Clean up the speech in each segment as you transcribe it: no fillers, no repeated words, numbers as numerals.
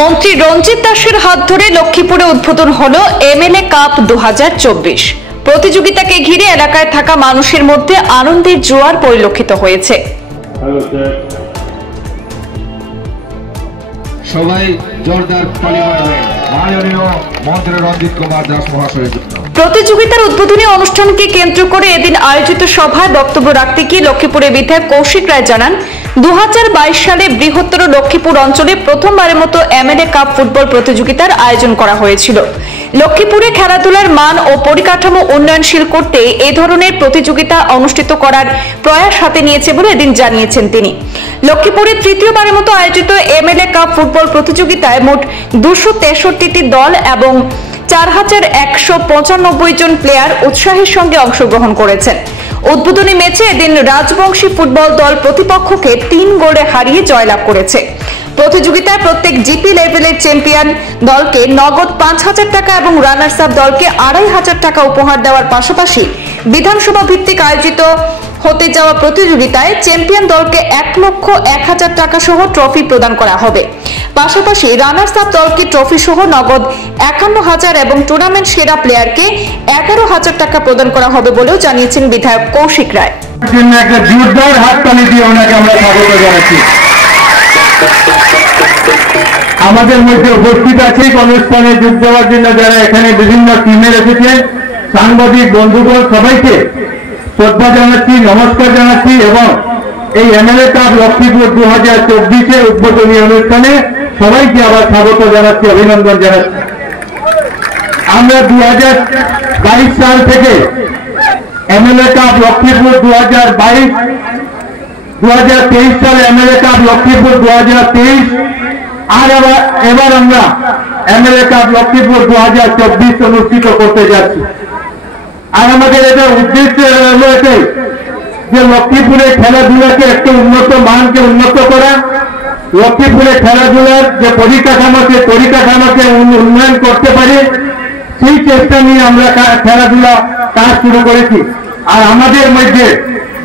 মন্ত্রী রঞ্জিত দাসের হাত ধরে লক্ষ্মীপুরে উদ্বোধন হলো এমএলএ কাপ 2024। প্রতিযোগিতাকে ঘিরে এলাকায় থাকা মানুষের মধ্যে আনন্দের জোয়ার পরিলক্ষিত হয়েছে। সবাই জোরদার মাননীয় মন্ত্রী রঞ্জিত কুমার দাস মহাশয়ের জন্য। প্রতিযোগিতার উদ্বোধনী অনুষ্ঠানকে কেন্দ্র করে এদিন আয়োজিত সভায় বক্তব্য রাখতে গিয়ে লক্ষ্মীপুরের বিধায়ক কৌশিক রায় জানান, 2022 সালে বৃহত্তর লক্ষ্মীপুর অঞ্চলে প্রথমবারের মতো এমএলএ কাপ ফুটবল প্রতিযোগিতার আয়োজন করা হয়েছিল। লক্ষ্মীপুরে খেলাধুলার মান ও পরিকাঠামো উন্নয়নশীল করতে এ ধরনের প্রতিযোগিতা অনুষ্ঠিত করার প্রয়াস হাতে নিয়েছে বলে এদিন জানিয়েছেন তিনি। লক্ষ্মীপুরে তৃতীয়বারের মতো আয়োজিত এমএলএ কাপ ফুটবল প্রতিযোগিতায় মোট 263টি দল এবং 4195 জন প্লেয়ার উৎসাহের সঙ্গে অংশগ্রহণ করেছেন। উদ্বোধনী ম্যাচে এদিন রাজবংশী ফুটবল দল প্রতিপক্ষকে 3 গোলে হারিয়ে জয়লাভ করেছে। প্রতিযোগিতায় প্রত্যেক জিপি লেভেলের চ্যাম্পিয়ন দলকে নগদ 5000 টাকা এবং রানার্স আপ দলকে 2500 টাকা উপহার দেওয়ার পাশাপাশি বিধানসভা ভিত্তিক আয়োজিত হতে যাওয়া প্রতিযোগিতায় চ্যাম্পিয়ন দলকে 1,01,000 টাকা সহ ট্রফি প্রদান করা হবে। পাশাপাশি রানার্স আপ দলকে ট্রফি সহ নগদ 51,000 এবং টুর্নামেন্ট সেরা প্লেয়ারকে 11,000 টাকা প্রদান করা হবে বলেও জানিয়েছেন বিধায়ক কৌশিক রায়। একটা জোরদার হাততালি দিয়ে ওনাকে আমরা স্বাগত জানাচ্ছি। আমাদের মধ্যে উপস্থিত আছে অনুষ্ঠানে যোগ দেওয়ার জন্য যারা এখানে বিভিন্ন টিমে এসেছেন, সাংবাদিক বন্ধুগণ, সবাইকে শ্রদ্ধা জানাচ্ছি, নমস্কার জানাচ্ছি এবং এই এমএলএ কাপ লক্ষ্মীপুর 2024 উদ্বোধনী অনুষ্ঠানে সবাইকে আবার স্বাগত জানাচ্ছি, অভিনন্দন জানাচ্ছি। আমরা 2022 সাল থেকে এমএলএ কাপ লক্ষ্মীপুর 2023 সালে এমএলএ কাপ লক্ষ্মীপুর 2023 আর এবার আমরা এমএলএ কাপ লক্ষ্মীপুর 2024 অনুষ্ঠিত করতে যাচ্ছি। আর আমাদের এটা উদ্দেশ্য রয়েছে যে লক্ষ্মীপুরে খেলাধুলাকে একটু উন্নত মানকে উন্নত করা, লক্ষ্মীপুরে খেলাধুলার যে পরিকাঠামোকে উন্নয়ন করতে পারে সেই চেষ্টা নিয়ে আমরা খেলাধুলা কাজ শুরু করেছি। আর আমাদের মধ্যে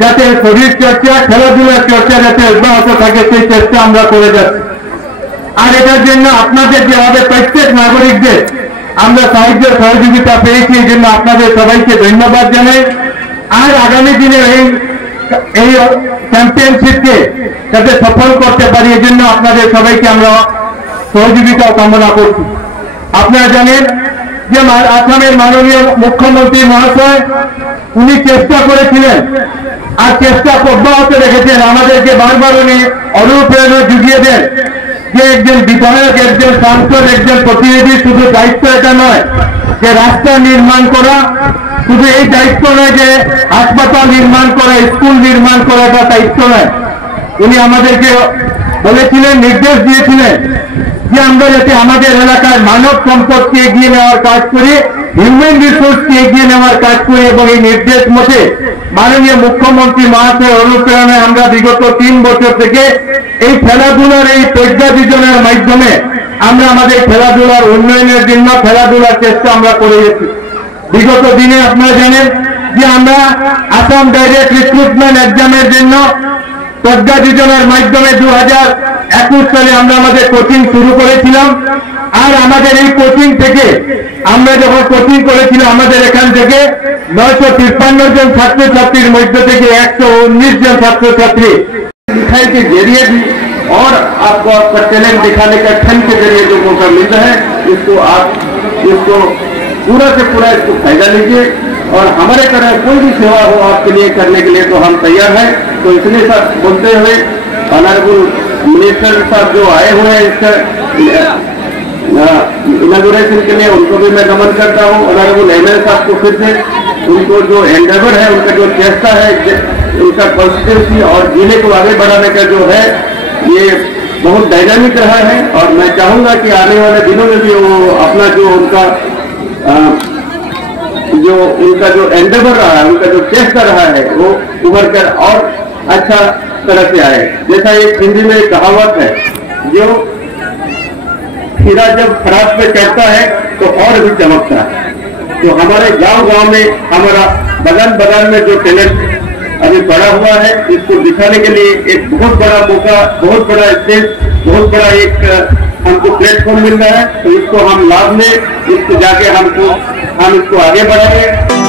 যাতে শরীর চর্চা, খেলাধুলার চর্চা যাতে অব্যাহত থাকে সেই চেষ্টা আমরা করে যাচ্ছি। আর এটার জন্য আপনাদের যেভাবে প্রত্যেক নাগরিকদের আমরা সাহায্য সহযোগিতা পেয়েছি, এই জন্য আপনাদের সবাইকে ধন্যবাদ জানাই। আর আগামী দিনে এই চ্যাম্পিয়নশিপকে যাতে সফল করতে পারি এই জন্য আপনাদের সবাইকে আমরা সহযোগিতা কামনা করছি। আপনারা জানেন যে আসামের মাননীয় মুখ্যমন্ত্রী মহাশয় উনি চেষ্টা করেছিলেন আর চেষ্টা অব্যাহত রেখেছেন, আমাদেরকে বারবার উনি অনুপ্রেরণা জুগিয়ে দেন যে একজন বিধায়ক, একজন সাংসদ, একজন প্রতিনিধি শুধু দায়িত্ব এটা নয় যে রাস্তা নির্মাণ করা, শুধু এই দায়িত্ব নয় যে হাসপাতাল নির্মাণ করা, স্কুল নির্মাণ করা, এটা দায়িত্ব নয়। উনি আমাদেরকে বলেছিলেন, নির্দেশ দিয়েছিলেন যে আমরা যাতে আমাদের এলাকার মানব সম্পদকে এগিয়ে নেওয়ার কাজ করি, হিউম্যান রিসোর্সকে এগিয়ে নেওয়ার কাজ করি এবং এই নির্দেশ মতে মাননীয় মুখ্যমন্ত্রী মহাশয়ের অনুপ্রেরণায় আমরা বিগত 3 বছর থেকে এই খেলাধুলার এই প্রজ্ঞাযোজনার মাধ্যমে আমরা আমাদের খেলাধুলার উন্নয়নের জন্য খেলাধুলার চেষ্টা আমরা করে গেছি। বিগত দিনে আপনারা জানেন যে আমরা আসাম ডাইরেক্ট রিক্রুটমেন্ট এক্সামের জন্য প্রজ্ঞা যোজনার মাধ্যমে 2021 সালে আমরা আমাদের কোচিং শুরু করেছিলাম। আর আমাদের এই কোচিং থেকে আমরা যখন কোচিং করেছিলাম আমাদের এখান থেকে 953 জন ছাত্রছাত্রীর মধ্য থেকে 119 জন ছাত্রছাত্রী दिखाई के जरिए भी और आपको आपका टैलेंट दिखाने का ठन के जरिए जो मौका मिल रहा है इसको आप इसको पूरा से पूरा इसको फायदा लीजिए और हमारे तरह कोई भी सेवा हो आपके लिए करने के लिए तो हम तैयार हैं। तो इसलिए सब बोलते हुए ऑनरेबल मिनिस्टर साहब जो आए हुए हैं इसका इनॉग्रेशन के लिए उनको भी मैं नमन करता हूँ। ऑनरेबल एमएलए साहब को फिर से उनको जो एंडेवर है, उनका जो चेष्टा है, उनका कॉन्स्टिट्यूंसी और जिले को आगे बढ़ाने का जो है ये बहुत डायनामिक रहा है। और मैं चाहूंगा कि आने वाले दिनों में भी वो अपना जो उनका जो एंडेवर रहा है, उनका जो चेष्टा रहा है वो उभर कर और अच्छा तरह से आए। जैसा एक हिंदी में कहावत है, जो खीरा जब खराब पे चढ़ता है तो और भी चमकता है। तो हमारे गांव में हमारा बगान में जो टैलेंट अभी पड़ा हुआ है, इसको दिखाने के लिए एक बहुत बड़ा मौका, बहुत बड़ा स्टेज, बहुत बड़ा एक हमको प्लेटफॉर्म मिल रहा है, तो इसको हम लाभ लें, इसको जाके हम इसको आगे बढ़ाएं।